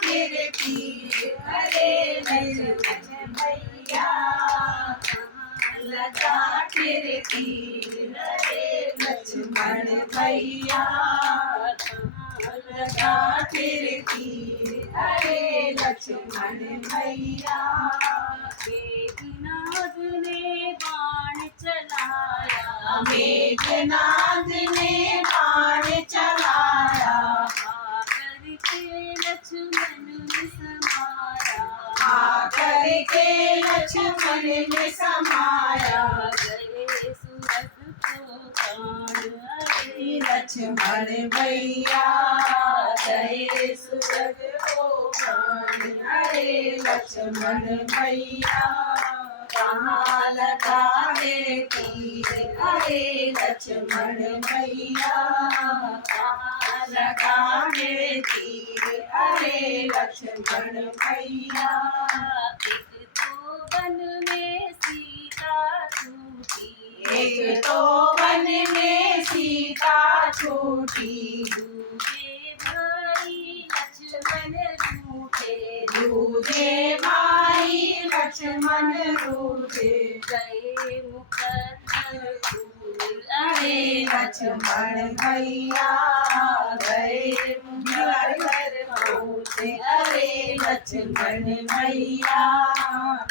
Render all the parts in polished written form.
फिर तीर अरे लक्ष्मण भैया लगा फिर तीर अरे लक्ष्मण भैया लगा फिर तीर अरे लक्ष्मण भैया मेघनाद ने बाण चलाया मेघनाद ने बाण चलाया आकर के लक्ष्मण ने समाया आकर के लक्ष्मण ने समाया गए सूरत को प्राण अरे लक्ष्मण भैया गए सूरज को प्राण अरे लक्ष्मण भैया कहाँ लगा है तीर अरे लक्ष्मण भैया कहाँ लगा है तीर अरे लक्ष्मण भैया एक तो वन में सीता छूटी एक तो वन में सीता छूटी दूजे भाई लक्ष्मण रूठे दूजे भाई लक्ष्मण रूठे गए मुकद्दर फूल अरे लक्ष्मण भैया गए मुकद्दर फूल अरे लक्ष्मण भैया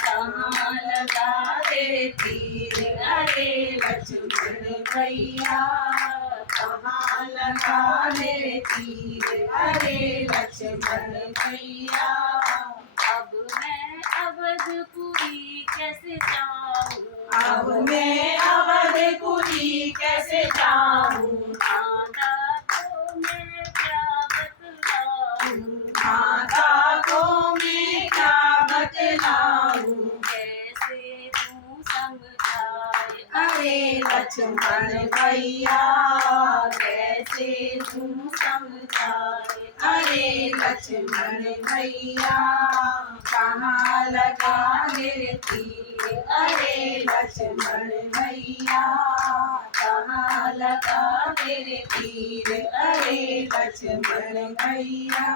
कहाँ लगा रे तीर अरे लक्ष्मण भैया कहाँ लगा रे तीर अरे लक्ष्मण भैया अब मैं अवधपुरी कैसे जाऊं अब मैं अवधपुरी कैसे जाऊं माता को मैं क्या बतलाऊं माता को मैं क्या बतलाऊं कैसे तू समझाए अरे लक्ष्मण भैया कैसे तू समझाए अरे लक्ष्मण भैया कहाँ लगा रे तीर अरे लक्ष्मण भैया कहाँ लगा रे तीर अरे लक्ष्मण भैया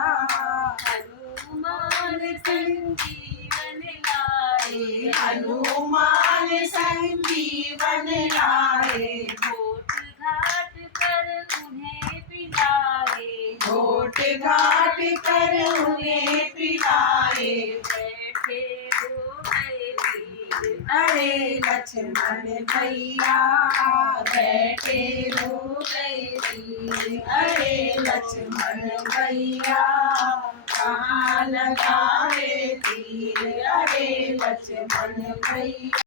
हनुमान संजीवन लाए हनुमान संजीवन लाए घोट घाट कर उन्हें पिलाए घोट घाट कर उन्हें पिलाए बैठे हो गए वीर अरे लक्ष्मण भैया बैठे हो गए तीर अरे लक्ष्मण भैया कहाँ लगा रे तीर अरे लक्ष्मण भैया।